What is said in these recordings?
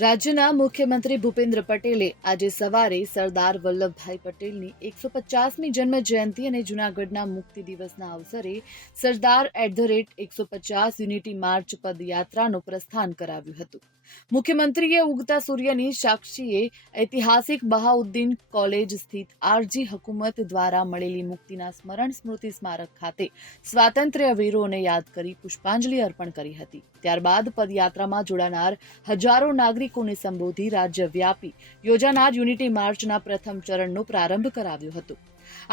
રાજ્યના મુખ્યમંત્રી ભૂપેન્દ્ર પટેલે આજે સવારે સરદાર વલ્લભભાઈ પટેલની 150મી જન્મ જયંતિ અને જૂનાગઢના મુક્તિ દિવસના અવસરે સરદાર @150 યુનિટી માર્ચ પદયાત્રાનું પ્રસ્થાન કરાવ્યું હતું. મુખ્યમંત્રીએ ઉગતા સૂર્યની સાક્ષીએ ઐતિહાસિક બહાઉદ્દીન કોલેજ સ્થિત આરજી હકુમત દ્વારા મળેલી મુક્તિના સ્મરણ સ્મૃતિ સ્મારક ખાતે સ્વાતંત્ર્ય વીરોને યાદ કરી પુષ્પાંજલિ અર્પણ કરી હતી. ત્યારબાદ પદયાત્રામાં જોડાનાર હજારો નાગરિકોને સંબોધી રાજ્યવ્યાપી યોજાનાર યુનિટી માર્ચના પ્રથમ ચરણનો પ્રારંભ કરાવ્યો હતો.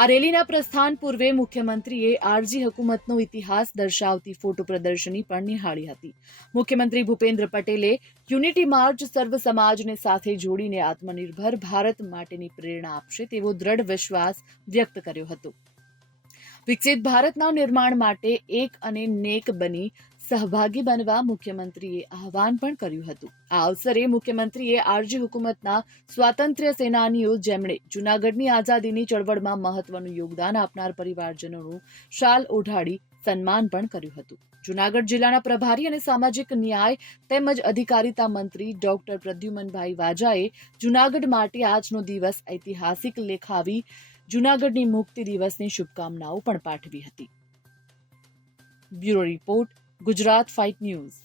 આ રેલીના પ્રસ્થાન પૂર્વે મુખ્યમંત્રીએ આરજી હકુમતનો ઇતિહાસ દર્શાવતી ફોટો પ્રદર્શની પણ નિહાળી હતી. મુખ્યમંત્રી ભૂપેન્દ્ર પટેલે યુનિટી માર્ચ સર્વ સમાજને સાથે જોડીને આત્મનિર્ભર ભારત માટેની પ્રેરણા આપશે તેવો દ્રઢ વિશ્વાસ વ્યક્ત કર્યો હતો. વિકસિત ભારતના નિર્માણ માટે એક અને નેક બની સહભાગી બનવા મુખ્યમંત્રીએ આહવાન પણ કર્યું હતું. આ અવસરે મુખ્યમંત્રીએ આરજી હુકુમતના સ્વાતંત્ર્ય સેનાનીઓ જેમણે જૂનાગઢની આઝાદીની ચળવળમાં મહત્વનું યોગદાન આપનાર પરિવારજનોનું શાલ ઓઢાડી સન્માન પણ કર્યું હતું. જૂનાગઢ જિલ્લાના પ્રભારી અને સામાજિક ન્યાય તેમજ અધિકારીતા મંત્રી ડોક્ટર પ્રદ્યુમનભાઈ વાજાએ જૂનાગઢ માટે આજનો દિવસ ઐતિહાસિક લેખાવી જૂનાગઢની મુક્તિ દિવસની શુભકામનાઓ પણ પાઠવી હતી. Bureau report, Gujarat fight news.